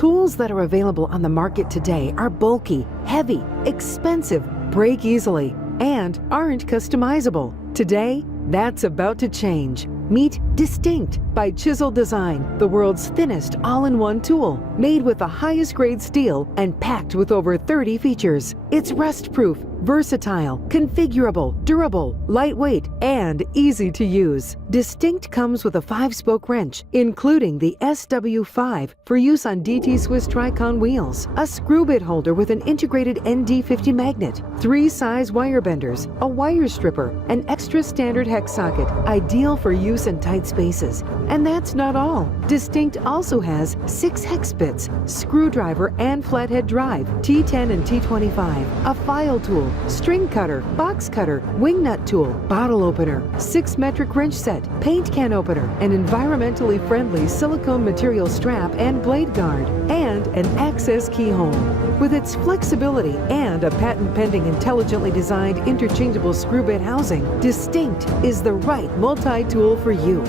Tools that are available on the market today are bulky, heavy, expensive, break easily, and aren't customizable. Today, that's about to change. Meet Distinct by Chisel Design, the world's thinnest all-in-one tool, made with the highest grade steel and packed with over 30 features. It's rust-proof, versatile, configurable, durable, lightweight, and easy to use. Distinct comes with a 5-spoke wrench, including the SW5 for use on DT Swiss Tricon wheels, a screw bit holder with an integrated ND50 magnet, 3 size wire benders, a wire stripper, an extra standard hex socket, ideal for use in tight spaces. And that's not all. Distinct also has 6 hex bits, screwdriver and flathead drive, T10 and T25, a file tool, string cutter, box cutter, wing nut tool, bottle opener, 6 metric wrench set, paint can opener, an environmentally friendly silicone material strap and blade guard, and an access keyhole. With its flexibility and a patent-pending intelligently designed interchangeable screw bit housing, Distinct is the right multi-tool for you.